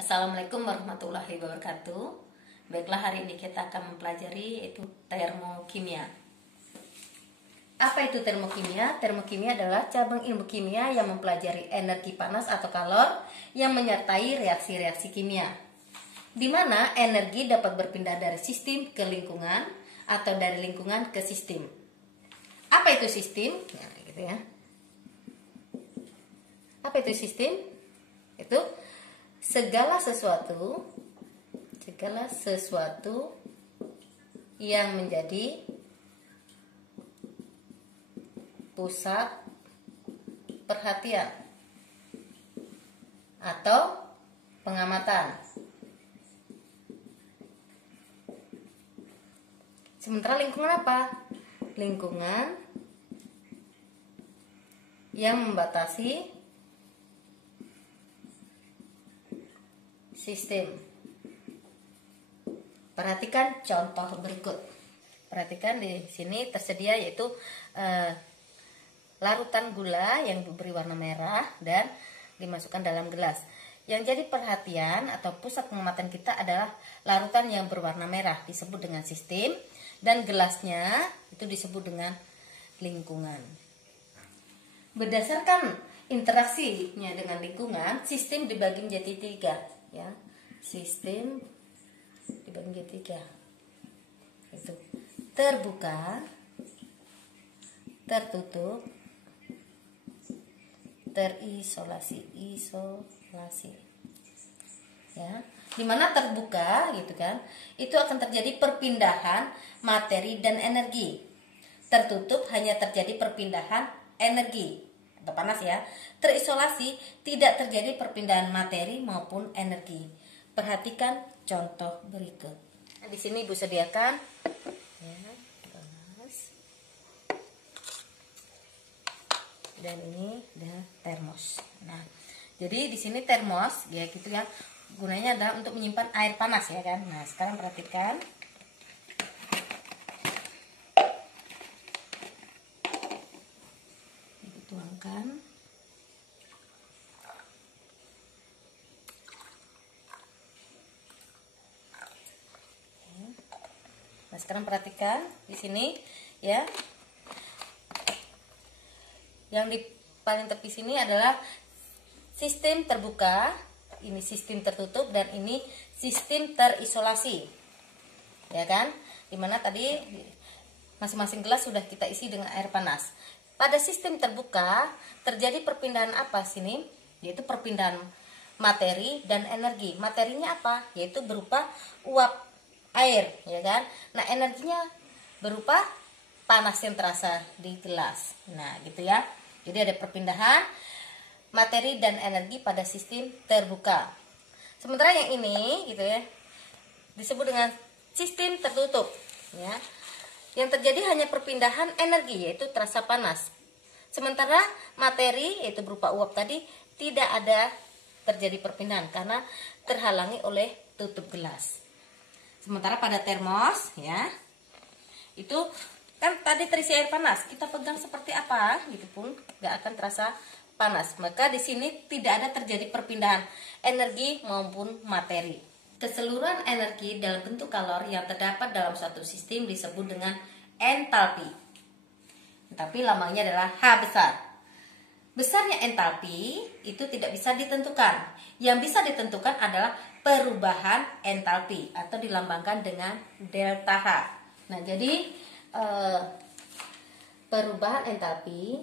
Assalamualaikum warahmatullahi wabarakatuh. Baiklah, hari ini kita akan mempelajari yaitu termokimia. Apa itu termokimia? Termokimia adalah cabang ilmu kimia yang mempelajari energi panas atau kalor yang menyertai reaksi-reaksi kimia, di mana energi dapat berpindah dari sistem ke lingkungan atau dari lingkungan ke sistem. Apa itu sistem? Nah, gitu ya. Apa itu sistem? Itu segala sesuatu yang menjadi pusat perhatian atau pengamatan. Sementara lingkungan apa? Lingkungan yang membatasi sistem. Perhatikan contoh berikut. Perhatikan di sini tersedia yaitu larutan gula yang diberi warna merah dan dimasukkan dalam gelas. Yang jadi perhatian atau pusat pengamatan kita adalah larutan yang berwarna merah, disebut dengan sistem, dan gelasnya itu disebut dengan lingkungan. Berdasarkan interaksinya dengan lingkungan, sistem dibagi menjadi 3, ya. Sistem dibagi menjadi 3. Itu terbuka, tertutup, terisolasi, ya. Dimana terbuka gitu kan, itu akan terjadi perpindahan materi dan energi. Tertutup hanya terjadi perpindahan energi atau panas, ya. Terisolasi tidak terjadi perpindahan materi maupun energi. Perhatikan contoh berikut. Nah, di sini Ibu sediakan ya, gelas. Dan ini ada termos. Nah, jadi di sini termos ya gitu ya. Gunanya adalah untuk menyimpan air panas, ya kan. Nah, sekarang perhatikan. Tuangkan. Nah, sekarang perhatikan di sini ya. Yang di paling tepi sini adalah sistem terbuka, ini sistem tertutup, dan ini sistem terisolasi. Ya kan? Dimana tadi masing-masing gelas sudah kita isi dengan air panas. Pada sistem terbuka terjadi perpindahan apa sini? Yaitu perpindahan materi dan energi. Materinya apa? Yaitu berupa uap air, ya kan? Nah, energinya berupa panas yang terasa di gelas. Nah, gitu ya. Jadi ada perpindahan materi dan energi pada sistem terbuka. Sementara yang ini gitu ya, disebut dengan sistem tertutup, ya. Yang terjadi hanya perpindahan energi, yaitu terasa panas. Sementara materi, yaitu berupa uap tadi, tidak ada terjadi perpindahan karena terhalangi oleh tutup gelas. Sementara pada termos, ya, itu kan tadi terisi air panas, kita pegang seperti apa, gitu pun nggak akan terasa panas. Maka di sini tidak ada terjadi perpindahan energi maupun materi. Keseluruhan energi dalam bentuk kalor yang terdapat dalam suatu sistem disebut dengan entalpi. Entalpi lambangnya adalah H besar. Besarnya entalpi itu tidak bisa ditentukan. Yang bisa ditentukan adalah perubahan entalpi atau dilambangkan dengan delta H. Nah, jadi perubahan entalpi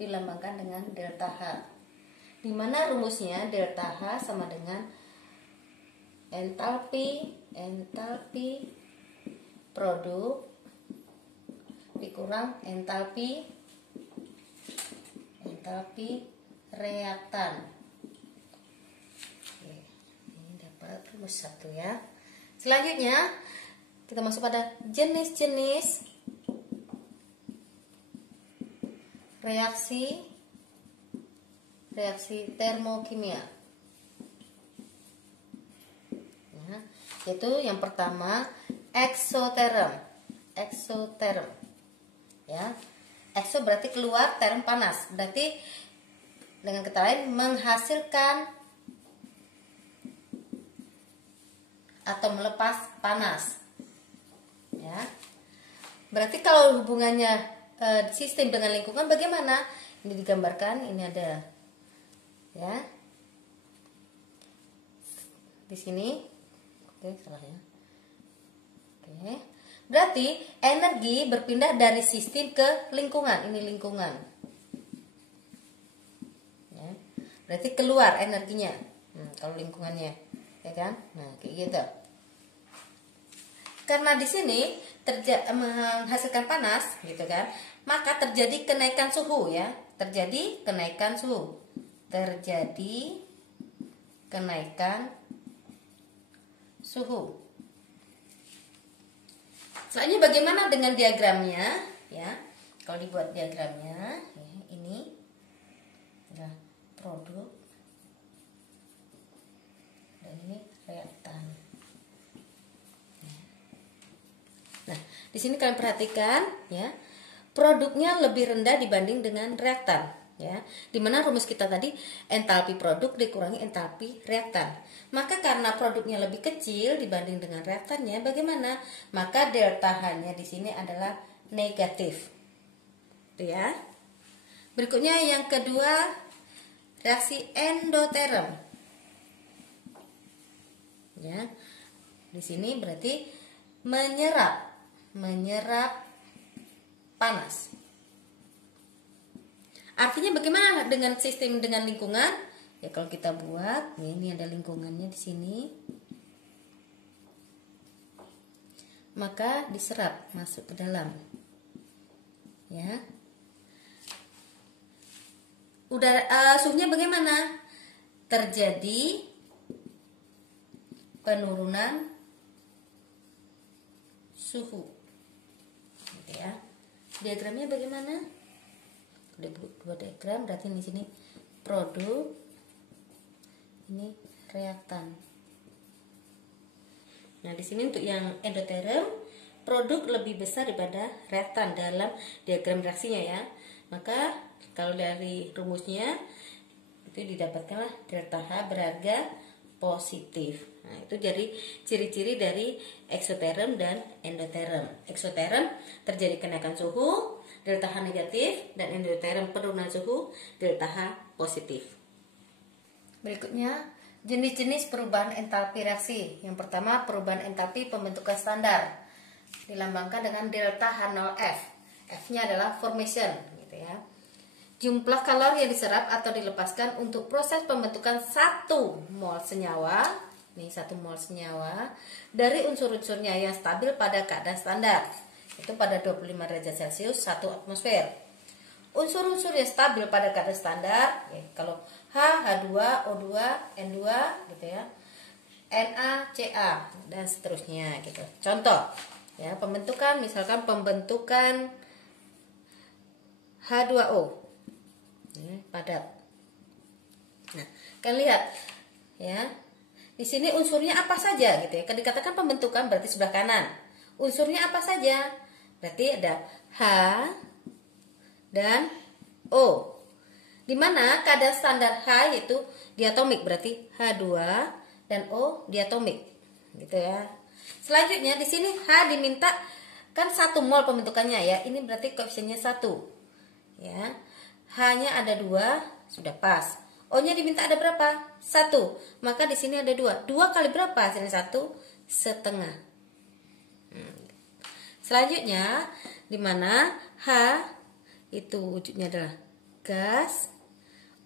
dilambangkan dengan delta H, di mana rumusnya delta H sama dengan entalpi produk dikurang entalpi reaktan. Oke, ini dapat rumus 1, ya. Selanjutnya kita masuk pada jenis-jenis reaksi termokimia. Ya, yaitu yang pertama eksoterm. Ya. Exo berarti keluar, term panas. Berarti dengan kata lain menghasilkan atau melepas panas. Ya. Berarti kalau hubungannya sistem dengan lingkungan bagaimana? Ini digambarkan, ini ada ya. Di sini. Oke, salah ya. Oke. Berarti energi berpindah dari sistem ke lingkungan. Ini lingkungan. Ya. Berarti keluar energinya. Kalau lingkungannya, ya kan? Nah, kayak gitu. Karena di sini menghasilkan panas, gitu kan? Maka terjadi kenaikan suhu ya. Terjadi kenaikan suhu. Terjadi kenaikan suhu. Selanjutnya bagaimana dengan diagramnya ya? Kalau dibuat diagramnya ya, ini adalah produk dan ini reaktan. Nah, di sini kalian perhatikan ya, produknya lebih rendah dibanding dengan reaktan ya. Dimana rumus kita tadi entalpi produk dikurangi entalpi reaktan. Maka karena produknya lebih kecil dibanding dengan reaktannya, bagaimana? Maka delta H-nya di sini adalah negatif. Itu ya. Berikutnya yang kedua, reaksi endoterm. Ya. Di sini berarti menyerap panas. Artinya bagaimana dengan sistem dengan lingkungan? Ya kalau kita buat, ini ada lingkungannya di sini. Maka diserap masuk ke dalam. Ya. Suhunya bagaimana? Terjadi penurunan suhu. Gitu ya. Diagramnya bagaimana? Ada dua diagram, berarti di sini produk, ini reaktan. Nah, di sini untuk yang endoterm, produk lebih besar daripada reaktan dalam diagram reaksinya ya. Maka kalau dari rumusnya itu didapatkanlah delta H berharga positif. Nah, itu jadi ciri-ciri dari eksoterm dan endoterm. Eksoterm terjadi kenaikan suhu, delta H negatif, dan endoterm penurunan suhu, delta H positif. Berikutnya, jenis-jenis perubahan entalpi reaksi. Yang pertama, perubahan entalpi pembentukan standar. Dilambangkan dengan delta H0F. F-nya adalah formation, gitu ya. Jumlah kalori yang diserap atau dilepaskan untuk proses pembentukan 1 mol senyawa, ini 1 mol senyawa, dari unsur-unsurnya yang stabil pada keadaan standar. Itu pada 25 derajat Celcius 1 atmosfer. Unsur-unsur yang stabil pada keadaan standar, ya, kalau H, H2, O2, N2 gitu ya. Na, Ca dan seterusnya gitu. Contoh ya, pembentukan misalkan pembentukan H2O. Ini padat. Nah, kalian lihat ya. Di sini unsurnya apa saja gitu ya. Kan dikatakan pembentukan berarti sebelah kanan. Unsurnya apa saja? Berarti ada H dan O. Di mana keadaan standar H yaitu diatomik, berarti H2 dan O diatomik. Gitu ya. Selanjutnya di sini H diminta kan 1 mol pembentukannya ya. Ini berarti koefisiennya 1. Ya. H-nya ada 2, sudah pas. O-nya diminta ada berapa? 1. Maka di sini ada 2. 2 kali berapa? Hasilnya 1 setengah. Selanjutnya di mana H itu wujudnya adalah gas,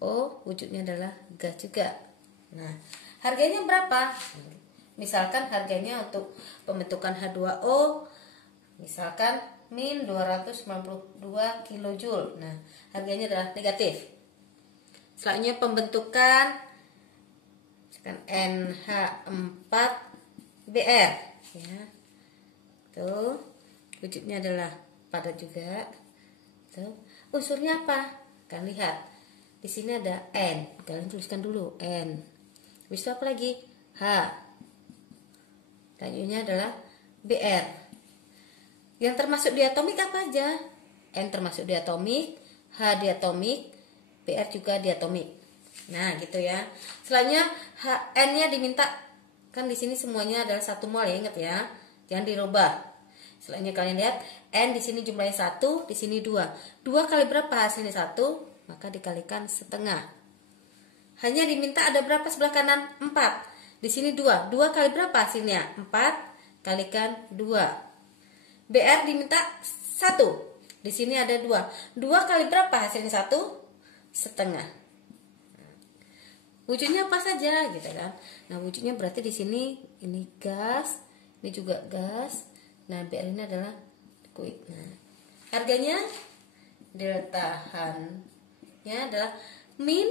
O wujudnya adalah gas juga. Nah, harganya berapa? Misalkan harganya untuk pembentukan H2O misalkan min 292 kJ. Nah, harganya adalah negatif. Selanjutnya pembentukan misalkan NH4Br ya. Tuh, wujudnya adalah padat juga. Tuh, unsurnya apa? Kalian lihat. Di sini ada N. Kalian tuliskan dulu N. Habis itu apa lagi? H. Selanjutnya adalah Br. Yang termasuk diatomik apa aja? N termasuk diatomik, H diatomik, Br juga diatomik. Nah, gitu ya. Selanjutnya N-nya diminta, kan di sini semuanya adalah 1 mol ya, ingat ya. Jangan dirubah. Selanjutnya kalian lihat N di sini jumlahnya 1, di sini 2. 2 kali berapa hasilnya 1? Maka dikalikan setengah. Hanya diminta ada berapa sebelah kanan? 4. Di sini 2. 2 kali berapa hasilnya? 4 kalikan 2. BR diminta 1. Di sini ada 2. 2 kali berapa hasilnya 1? Setengah. Wujudnya apa saja gitu kan. Nah, wujudnya berarti di sini ini gas, ini juga gas. Nah, BR ini adalah liquid. Nah, harganya delta H-nya adalah min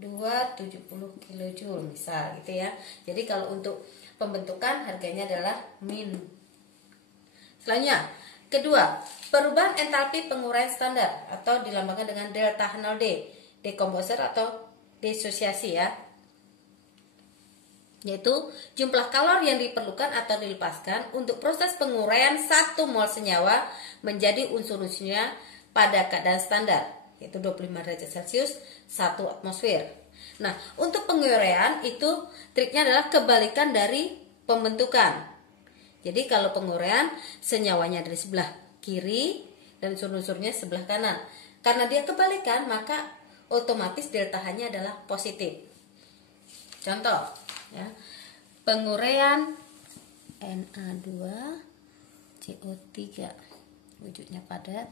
270 kJ misal gitu ya. Jadi kalau untuk pembentukan harganya adalah min. Selanjutnya, kedua, perubahan entalpi penguraian standar atau dilambangkan dengan delta H0D, dekomposer atau disosiasi ya. Yaitu jumlah kalor yang diperlukan atau dilepaskan untuk proses penguraian 1 mol senyawa menjadi unsur-unsurnya pada keadaan standar, yaitu 25 derajat Celcius 1 atmosfer. Nah, untuk penguraian itu triknya adalah kebalikan dari pembentukan. Jadi kalau penguraian senyawanya dari sebelah kiri dan unsur-unsurnya sebelah kanan. Karena dia kebalikan, maka otomatis delta H-nya adalah positif. Contoh, ya. Penguraian Na2CO3 wujudnya padat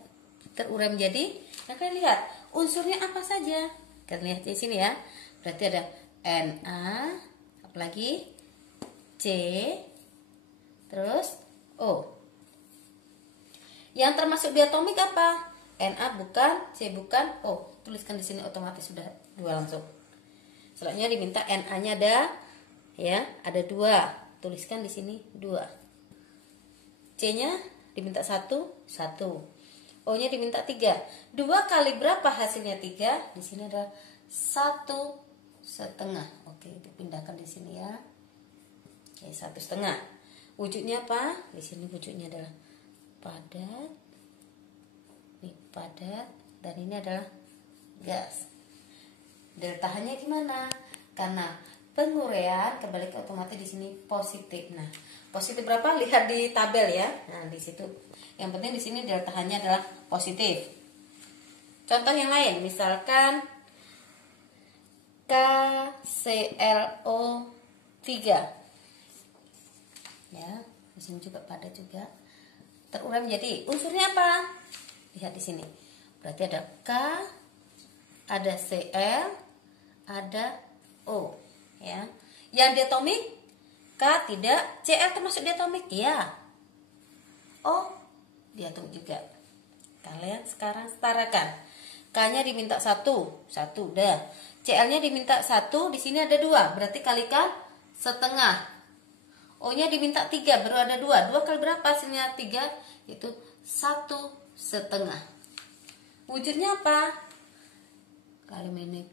terurai menjadi, nah kalian lihat unsurnya apa saja. Kalian lihat di sini ya. Berarti ada Na, apalagi C, terus O. Yang termasuk diatomik apa? Na bukan, C bukan, O. Tuliskan di sini otomatis sudah 2 langsung. Selanjutnya diminta Na-nya ada ya, ada 2. Tuliskan di sini 2. C-nya diminta 1, 1. O-nya diminta 3. 2 kali berapa hasilnya 3? Di sini ada 1,5. Oke, dipindahkan di sini ya. Oke, 1,5. Wujudnya apa? Di sini wujudnya adalah padat. Ini padat dan ini adalah gas. Delta H-nya gimana? Karena penguraian kembali ke otomatis di sini positif. Nah, positif berapa? Lihat di tabel ya. Nah, di situ. Yang penting di sini delta H-nya adalah positif. Contoh yang lain, misalkan KClO3. Ya, di sini juga padat juga. Terurai menjadi unsurnya apa? Lihat di sini. Berarti ada K, ada Cl, ada O, ya. Yang diatomik K tidak, Cl termasuk diatomik, ya. O diatomik juga. Kalian sekarang setarakan. K-nya diminta 1, 1 udah. Cl-nya diminta 1, di sini ada 2, berarti kalikan setengah. O-nya diminta 3, baru ada 2. 2 kali berapa hasilnya? 3, itu 1,5. Wujudnya apa? Kali ini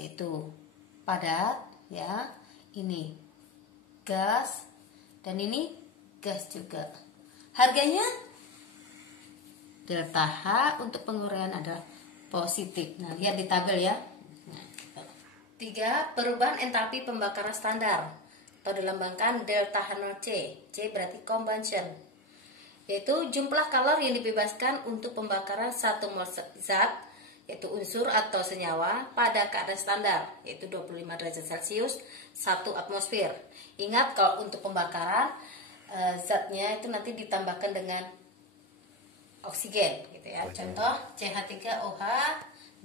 itu padat ya, ini gas dan ini gas juga. Harganya delta H untuk penguraian adalah positif. Nah, lihat di tabel ya. 3. Perubahan entalpi pembakaran standar atau dilambangkan delta H0C. C berarti combustion, yaitu jumlah kalor yang dibebaskan untuk pembakaran 1 mol zat, yaitu unsur atau senyawa pada keadaan standar, yaitu 25 derajat Celcius 1 atmosfer. Ingat kalau untuk pembakaran zatnya itu nanti ditambahkan dengan oksigen gitu ya. Contoh CH3OH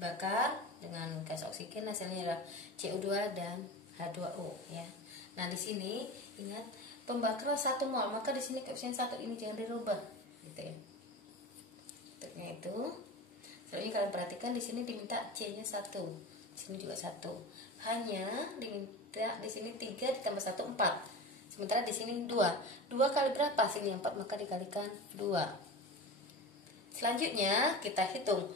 bakar dengan gas oksigen, hasilnya adalah CO2 dan H2O ya. Nah, di sini ingat pembakaran 1 mol, maka di sini koefisien 1 ini jangan dirubah gitu ya. Bentuknya itu. Selanjutnya kalian perhatikan di sini diminta C-nya 1. Di sini juga 1. Hanya diminta di sini 3 ditambah 1 4. Sementara di sini 2. 2 kali berapa hasilnya? 4, maka dikalikan 2. Selanjutnya kita hitung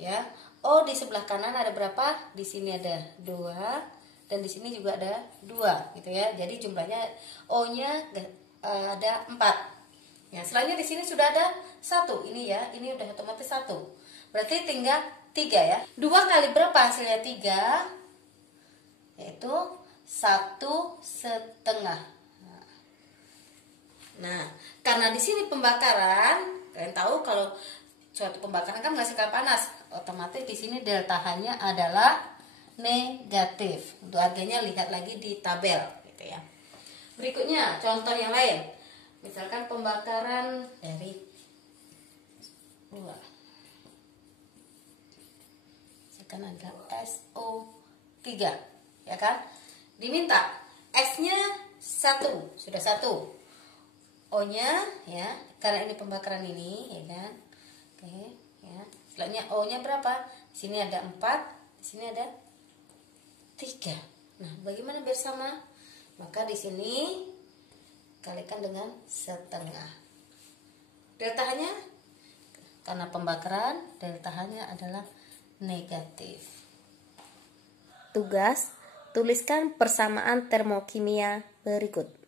ya. O di sebelah kanan ada berapa? Di sini ada 2 dan di sini juga ada 2 gitu ya. Jadi jumlahnya O-nya ada 4. Ya, selanjutnya di sini sudah ada 1. Ini ya, ini udah otomatis 1. Berarti tinggal 3 ya. 2 kali berapa hasilnya 3? Yaitu 1,5. Nah, karena di sini pembakaran, kalian tahu kalau suatu pembakaran kan menghasilkan panas, otomatis di sini delta H-nya adalah negatif. Untuk harganya lihat lagi di tabel, gitu ya. Berikutnya contoh yang lain. Misalkan pembakaran dari 2. Misalkan ada SO3, ya kan? Diminta S-nya 1, sudah 1. O-nya ya, karena ini pembakaran ini, ya kan? Oke, ya. Selanjutnya O-nya berapa? Di sini ada 4, di sini ada 3. Nah, bagaimana biar sama? Maka di sini kalikan dengan setengah. Delta H-nya karena pembakaran, delta H-nya adalah negatif. Tugas, tuliskan persamaan termokimia berikut.